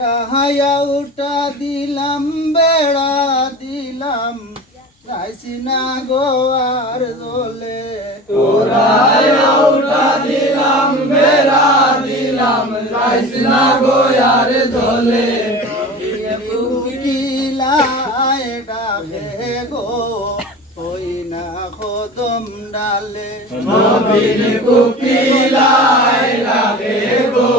হায়া উঠা দিলাম বেড়া দিলাম যাইছি না গোয়ার দোলে তোরা হায়া উঠা দিলাম বেড়া দিলাম যাইছি না গোয়ার দোলে কিলায় ডাকে গো ওই না কদম ডালে নবীন কুকিলায় লাগে গো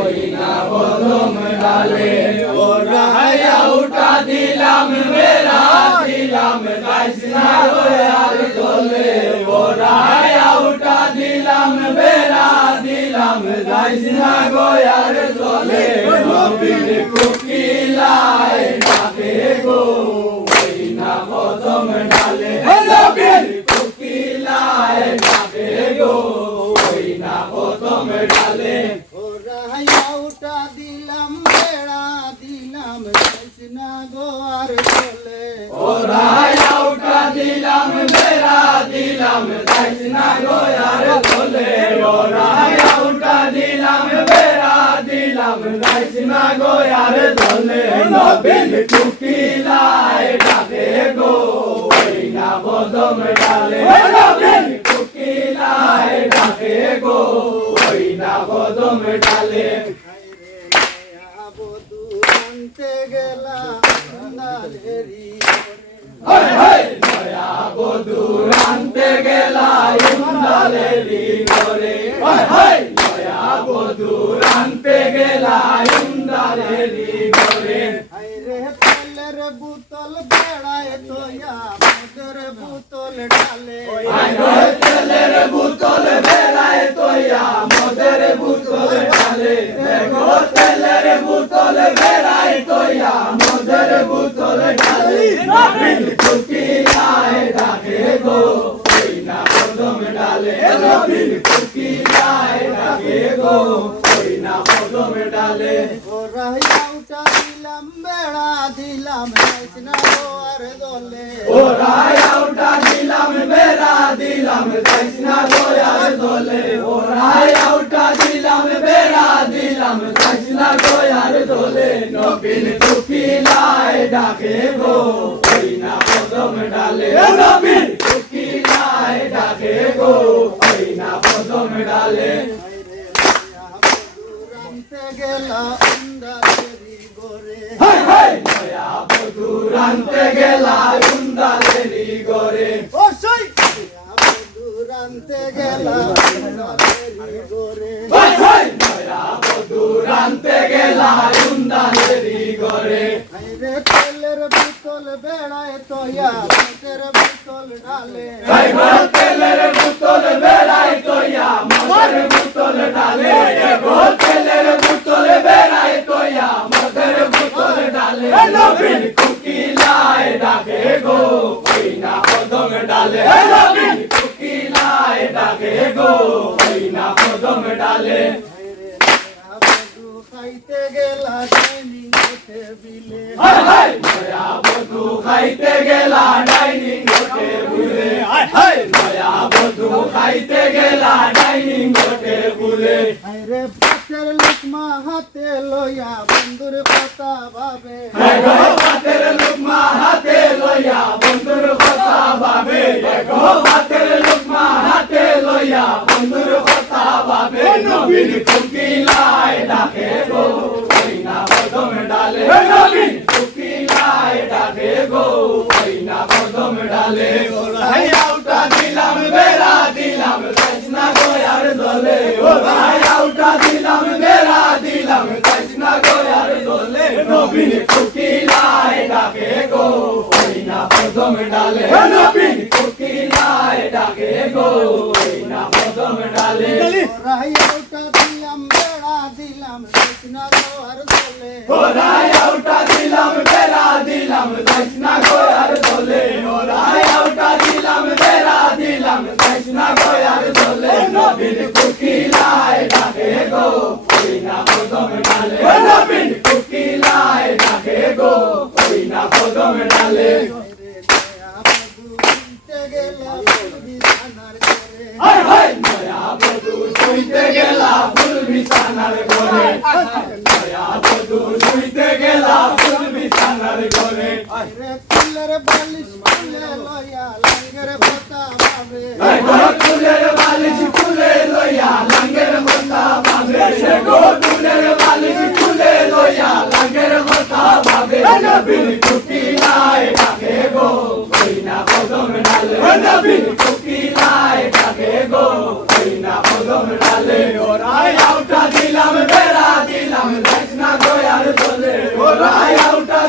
ওই না কদম ডালে তোরা হায়া উঠা দিলাম বেড়া দিলাম যাইছি না গোয়ার দোলে তোরা হায়া উঠা দিলাম বেড়া দিলাম যাইছি না গোয়ার দোলে নবীন কুকিলায় লাগে গো ওই না কদম ডালে নবীন কুকিলায় লাগে গো ওই না কদম ডালে ওরা হায়া উঠা দিলাম বেড়া দিলাম যাইছি না গোয়ার দোলে ওরা হায়া উঠা দিলাম বেড়া দিলাম যাইছি না গোয়ার দোলে ওরা হায়া উঠা দিলাম বেড়া দিলাম যাইছি না গোয়ার দোলে নবীন কুকিলায় ডাকে গো ওই না কদম ডালে নবীন কুকিলায় ডাকে গো ওই না কদম ডালে আনতে গেলাম নালেরি হায় হায় নয়া বধুর আনতে গেলা ইন্দালেরি করে হায় হায় নয়া বধুর আনতে গেলা ইন্দালেরি করে আইরে তেলের বোতল বেড়ায় তোয়া মদের বোতল ডালে আয় তেলের বোতল বেলায় তোয়া মদের বোতল ডালে দেখো তেলের বোতল বেলায় তোয়া মদের বোতল ডালে নবীন কুকিলায় ডাকে গো ওই না কদম ডালে নবীন কুকিলায় ডাকে গো ওই না কদম ডালে ওরা হায়া উঠা দিলাম বেড়া দিলাম যাইছি না গোয়ার দোলে ওরা হায়া উঠা দিলাম বেড়া দিলাম যাইছি না গোয়ার দোলে ওরা হায়া উঠা দিলাম বেড়া দিলাম যাইছি না গোয়ার দোলে নবীন কুকিলায় ডাকে গো ওই না কদম ডালে নবীন কুকিলায় ডাকে গো ওই না কদম ডালে আনতে গেলা ইন্দালেরি গোরে হায় হায় নয়া বধুর আনতে গেলা ইন্দালেরি গরে ও সই আনতে গেলা ইন্দালেরি গোরে হায় হায় নয়া বধুর আনতে গেলা ইন্দালেরি গরে আইরে তেলের বোতল বেড়ায় তোয়া মদের বোতল ডালে হায় হায় তেলের বোতল বেড়াই তোয়া মদের বোতল ডালে গো তেলের বোতল বেড়াই তোয়া মদের বোতল ডালে নবীন কুকিলায় ডাকে গো ওই না কদম ডালে নবীন কুকিলায় ডাকে গো ওই না কদম ডালে খাইতে গেলা ডাইনিং টেবিলে হায় হায় নয়া বধু খাইতে গেলা ডাইনিং টেবিলে হায় হায় নয়া বধু খাইতে গেলা ডাইনিং টেবিলে আইরে পাশের লোকমা হাতে লইয়া বন্ধুর কথা ভাবে হাতের লুকমা হাতে লইয়া বন্ধুর কথা ভাবে গো হাতের লুকমা হাতে লইয়া বন্ধুর কথা ভাবে নবীন কুকিলায় ডাকে গো ওই না কদম ডালে নবীন কুকিলায় ডাকে গো ওই না কদম ডালে হায়া উঠা দিলাম বেড়া দিলাম যাইছ না গোয়ার দলে ও হায়া উঠা দিলাম বেড়া দিলাম যাইছ না গোয়ার দলে নবীন কুকিলায় ডাকে গো ওই না কদম ডালে নবীন কুকিলায় ডাকে গো ওই না কদম ডালে রাইয়া উঠা দিলাম বেড়া দিলাম কৃষ্ণ গোয়ার দোলে ওরায়া উঠা দিলাম বেড়া দিলাম যাইছ না গোয়ার দলে ওরায়া উঠা দিলাম বেড়া দিলাম যাইছ না গোয়ার দলে নবীন কুকিলায় ডাকে গো ওই না কদম ডালে নবীন কুকিলায় ডাকে গো ওই না কদম ডালে গেলা বিছানার করে হায় হায় নয়া বধূ শুইতে গেলা ফুল বিছানার ঘরে নয়া বধূ রে কুলের বালিশ কুলে লইয়া লাঙ্গের কথা ভাবে কুলের বালিশ কুলে লইয়া লাঙ্গের কথা ভাবে কুলের বালিশ কুলে লইয়া লাঙ্গের কথা ভাবে নবীর কুকিলায় ডাকে গো কইনা কদম ডালে নবীর কুকিলায় ডাকে গো কইনা কদম ডালে ওরাই আউটা দিলাম বেড়া দিলাম যাইস না গোয়ার দলে ওরাই আউটা